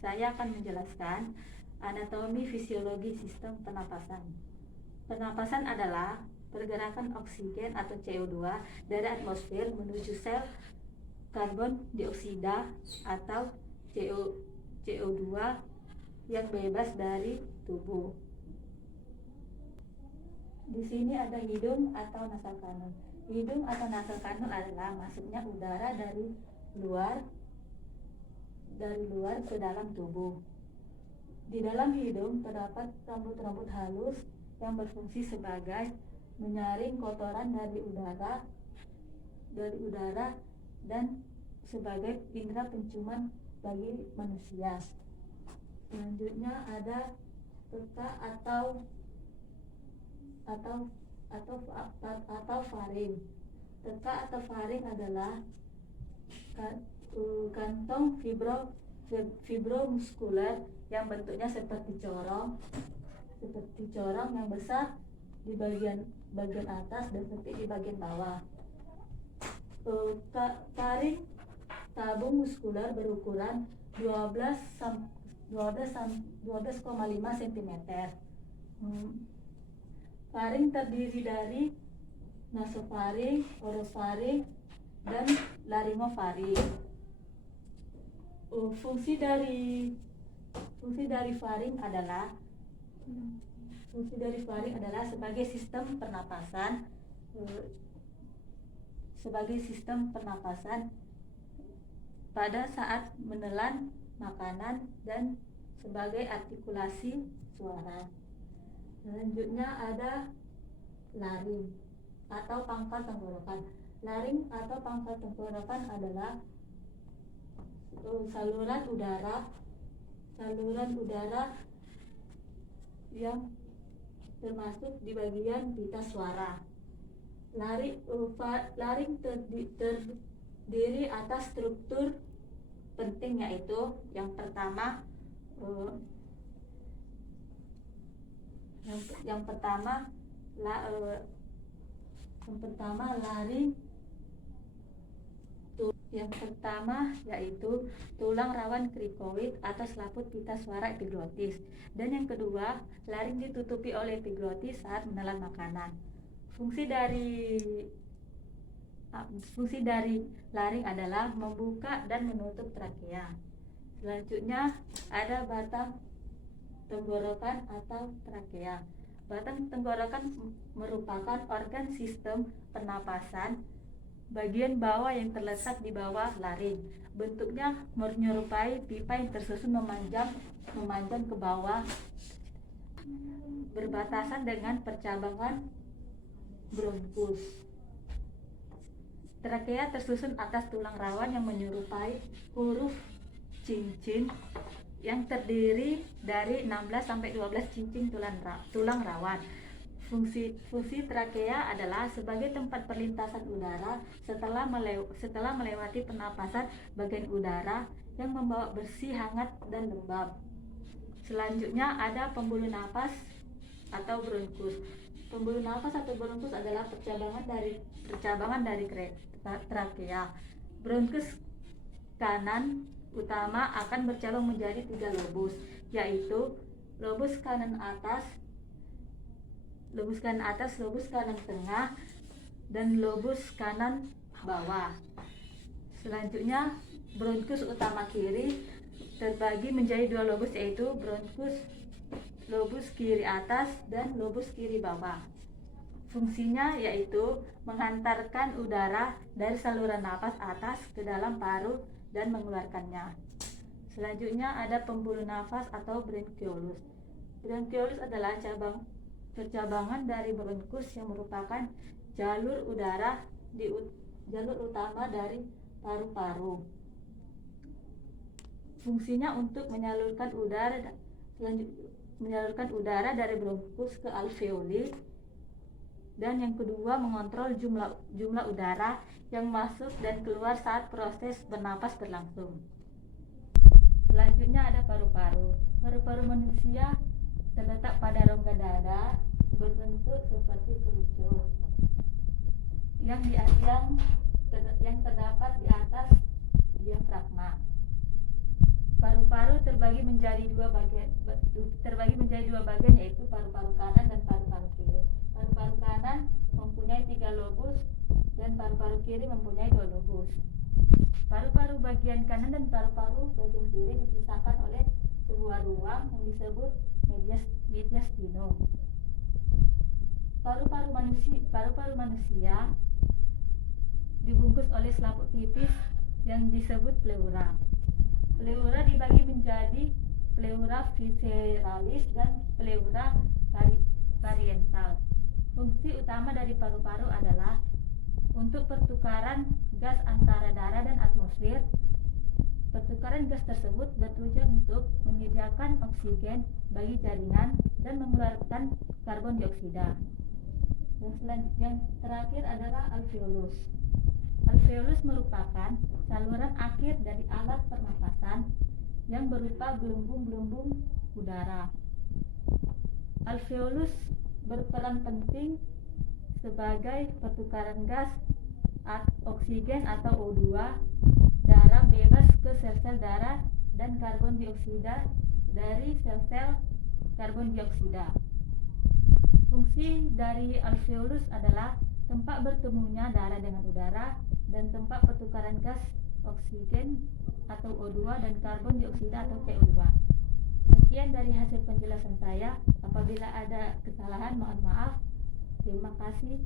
saya akan menjelaskan anatomi fisiologi sistem pernapasan. Pernapasan adalah pergerakan oksigen atau CO2 dari atmosfer menuju sel karbon dioksida atau CO2 yang bebas dari tubuh. Di sini ada hidung atau nasal kanul. Hidung atau nasal kanul adalah masuknya udara dari luar ke dalam tubuh. Di dalam hidung terdapat rambut-rambut halus yang berfungsi sebagai menyaring kotoran dari udara dan sebagai indera penciuman bagi manusia. Selanjutnya ada teka atau faring. Teka atau faring adalah kantong fibromuskuler yang bentuknya seperti corong yang besar di bagian atas dan sempit di bagian bawah. Faring tabung muskuler berukuran 12,5 cm. Faring terdiri dari nasofaring, orofaring, dan laringofaring. Fungsi dari faring adalah sebagai sistem pernapasan pada saat menelan makanan dan sebagai artikulasi suara. Selanjutnya ada laring atau pangkal tenggorokan. Laring atau pangkal tenggorokan adalah saluran udara yang termasuk di bagian pita suara. Laring terdiri atas struktur penting, yaitu yang pertama yaitu tulang rawan krikoid atau selaput pita suara epiglotis, dan yang kedua laring ditutupi oleh epiglotis saat menelan makanan. Fungsi dari laring adalah membuka dan menutup trakea. Selanjutnya ada batang tenggorokan atau trakea. Batang tenggorokan merupakan organ sistem pernapasan bagian bawah yang terletak di bawah laring. Bentuknya menyerupai pipa yang tersusun memanjang ke bawah, berbatasan dengan percabangan bronkus. Trakea tersusun atas tulang rawan yang menyerupai huruf cincin yang terdiri dari 16-12 cincin tulang rawan. Fungsi trakea adalah sebagai tempat perlintasan udara setelah melewati pernapasan bagian udara yang membawa bersih, hangat, dan lembab. Selanjutnya ada pembuluh napas atau bronkus. Pembuluh napas atau bronkus adalah percabangan dari trakea. Bronkus kanan utama akan bercabang menjadi 3 lobus, yaitu lobus kanan atas, lobus kanan tengah, dan lobus kanan bawah. Selanjutnya bronkus utama kiri terbagi menjadi 2 lobus, yaitu lobus kiri atas dan lobus kiri bawah. Fungsinya yaitu menghantarkan udara dari saluran napas atas ke dalam paru dan mengeluarkannya. Selanjutnya ada pembuluh nafas atau bronkiolus. Bronkiolus adalah percabangan dari bronkus yang merupakan jalur utama dari paru-paru. Fungsinya untuk menyalurkan udara dari bronkus ke alveoli, dan yang kedua mengontrol jumlah udara yang masuk dan keluar saat proses bernapas berlangsung. Selanjutnya ada paru-paru. Paru-paru manusia terletak pada rongga dada, berbentuk seperti kerucut yang terdapat di atas diafragma. Paru-paru terbagi terbagi menjadi dua bagian, yaitu paru-paru kanan dan paru-paru kiri. Paru-paru kanan mempunyai 3 lobus dan paru-paru kiri mempunyai 2 lobus. Paru-paru bagian kanan dan paru-paru bagian kiri dipisahkan oleh sebuah ruang yang disebut mediastinum. Paru-paru manusia dibungkus oleh selaput tipis yang disebut pleura. Pleura dibagi menjadi pleura visceralis dan pleura parietal. Fungsi utama dari paru-paru adalah untuk pertukaran gas antara darah dan atmosfer. Pertukaran gas tersebut bertujuan untuk menyediakan oksigen bagi jaringan dan mengeluarkan karbon dioksida. Yang terakhir adalah alveolus. Alveolus merupakan saluran akhir dari alat pernapasan yang berupa gelembung-gelembung udara. Alveolus berperan penting sebagai pertukaran gas oksigen atau O2 darah bebas ke sel-sel darah dan karbon dioksida dari sel-sel karbon dioksida. Fungsi dari alveolus adalah tempat bertemunya darah dengan udara dan tempat pertukaran gas oksigen atau O2 dan karbon dioksida atau CO2. Sekian dari hasil penjelasan saya. Apabila ada kesalahan, mohon maaf. Terima kasih.